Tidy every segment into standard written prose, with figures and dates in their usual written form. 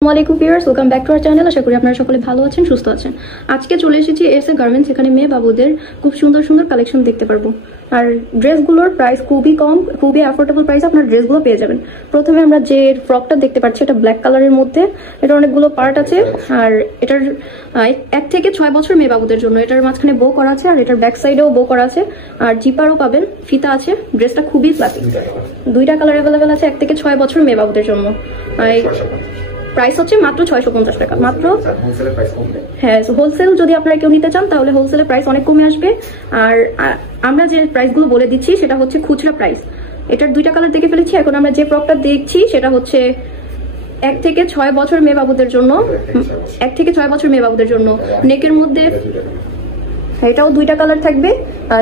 আসসালামু viewers, welcome back to our channel. আশা করি আপনারা সকলে ভালো আছেন, সুস্থ আছেন। আজকে চলে এসেছি এসএ গার্মেন্টস। এখানে মেয়ে বাবুদের খুব সুন্দর সুন্দর কালেকশন দেখতে পারবো। আর ড্রেসগুলোর প্রাইস খুবই কম, খুবই অ্যাফোর্ডেবল প্রাইসে আপনার ড্রেসগুলো পেয়ে যাবেন। প্রথমে আমরা যে ফ্রকটা দেখতে পাচ্ছি, এটা ব্ল্যাক কালারের মধ্যে। এটা অনেকগুলো পার্ট আছে, আর এটার 1 থেকে 6 বছর মেয়ে বাবুদের জন্য। এটার মাঝখানে বো করা আছে, আর এটার ব্যাক সাইডেও বো করা আছে, আর জিপারও পাবেন, ফিতা আছে। ড্রেসটা খুবই ফ্লাফি। 2টা কালার অ্যাভেলেবেল আছে 1 থেকে 6 বছর মেয়ে বাবুদের জন্য। প্রাইস হচ্ছে মাত্র 650 টাকা মাত্র। হ্যাঁ, হোলসেল যদি আপনারা কেউ নিতে চান তাহলে হোলসেলের প্রাইস অনেক কমে আসবে। আর আমরা যে প্রাইসগুলো বলে দিচ্ছি সেটা হচ্ছে খুচরা প্রাইস। এটার 2টা কালার দেখে ফেলেছি। এখন আমরা যে ফ্রকটা দেখছি সেটা হচ্ছে 1 থেকে 6 বছর মেয়ে বাবুদের জন্য। 1 থেকে 6 বছর মেয়ে বাবুদের জন্য নেকের মধ্যে এটাও 2টা কালার থাকবে।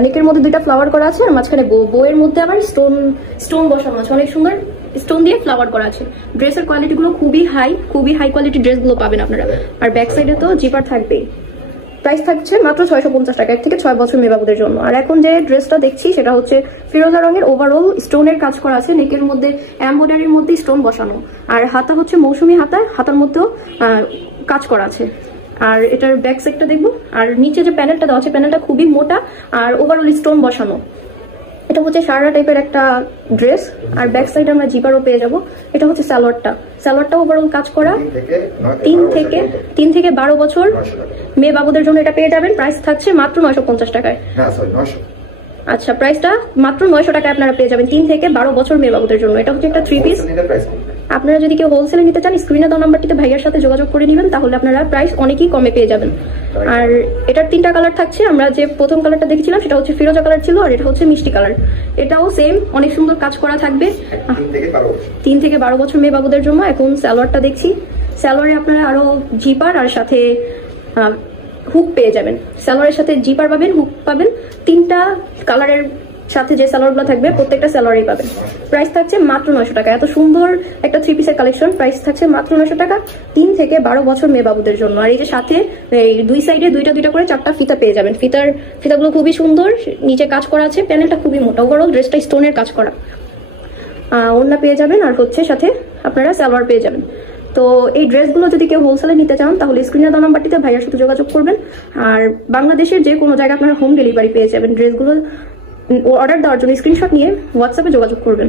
নেকের মধ্যে 2টা ফ্লাওয়ার করা আছে, আর মাঝখানে বউয়ের মধ্যে আবার স্টোন বসানো আছে। অনেক সুন্দর স্টোন দিয়ে ফ্লাওয়ার করা আছে। ড্রেসের কোয়ালিটি গুলো খুবই হাই কোয়ালিটি ড্রেসগুলো পাবেন আপনারা। আর ব্যাক সাইডে তো জিপার থাকবেই। প্রাইস থাকছে মাত্র 650 টাকা 1 থেকে 6 বছর মেয়ে বাবুদের জন্য। আর এখন যে ড্রেসটা দেখছি সেটা হচ্ছে ফিরোজা রঙের, ওভারঅল স্টোনের কাজ করা আছে। নেকের মধ্যে এমব্রয়ডারির মধ্যে স্টোন বসানো, আর হাতা হচ্ছে মৌসুমী হাতার মধ্যেও কাজ করা আছে। আর এটার ব্যাক সাইডটা দেখবো। আর নিচে যে প্যানেলটা দেওয়া আছে, প্যানেলটা খুবই মোটা আর ওভারঅল স্টোন বসানো। এটা হচ্ছে সারা টাইপের একটা ড্রেস। আর ব্যাক সাইডে আমরা জিপারও পেয়ে যাব। এটা হচ্ছে সালোয়ারটা ওভারঅল কাজ করা। 3 থেকে 12 বছর মেয়ে বাবুদের জন্য এটা পেয়ে যাবেন। প্রাইস থাকছে মাত্র 950 টাকায়। আচ্ছা, প্রাইসটা মাত্র 900 টাকায় আপনারা পেয়ে যাবেন 3 থেকে 12 বছর মেয়ে বাবুদের জন্য। এটা হচ্ছে একটা 3 পিস। আপনারা যদি কেউ হোলসেলে নিতে চান, স্ক্রিনে দেওয়া নাম্বারটিতে ভাইয়ার সাথে যোগাযোগ করে নেবেন, তাহলে আপনারা প্রাইস অনেকই কমে পেয়ে যাবেন। আর এটার 3টা কালার থাকছে। আমরা যে প্রথম কালারটা দেখেছিলাম সেটা হচ্ছে ফিরোজা কালার ছিল, আর এটা হচ্ছে মিষ্টি কালার। এটাও সেম অনেক সুন্দর কাজ করা থাকবে। 3 থেকে 12 বছর মেয়ে বাবুদের জন্য। এখন সালোয়ারটা দেখছি। সালোয়ারে আপনারা আরো জিপার আর সাথে হুক পেয়ে যাবেন। সালোয়ারের সাথে জিপার পাবেন, হুক পাবেন। 3টা কালারের সাথে যে সালোয়ারগুলো থাকবে প্রত্যেকটা সালোয়ারই পাবেন। প্রাইস থাকছে মাত্র 900 টাকা। এত সুন্দর একটা 3 পিসের কালেকশন, প্রাইস থাকছে মাত্র 900 টাকা 3 থেকে 12 বছর মেয়ে বাবুদের জন্য। আর এই যে সাথে এই 2 সাইডে 2টা করে 4টা ফিতা পেয়ে যাবেন। ফিতাগুলো খুবই সুন্দর, নিচে কাজ করা আছে। প্যানেলটা খুবই মোটা, ওভারঅল ড্রেসটা স্টোনের কাজ করা। ওড়না পেয়ে যাবেন, আর হচ্ছে সাথে আপনারা সালোয়ার পেয়ে যাবেন। তো এই ড্রেসগুলো যদি কেউ হোলসেলে নিতে চান তাহলে স্ক্রিনে দেওয়া নাম্বারটিতে ভাইয়ার সাথে যোগাযোগ করবেন। আর বাংলাদেশের যে কোনো জায়গায় আপনারা হোম ডেলিভারি পেয়ে যাবেন। ড্রেসগুলো অর্ডার দেওয়ার জন্য স্ক্রিনশট নিয়ে হোয়াটসঅ্যাপে যোগাযোগ করবেন।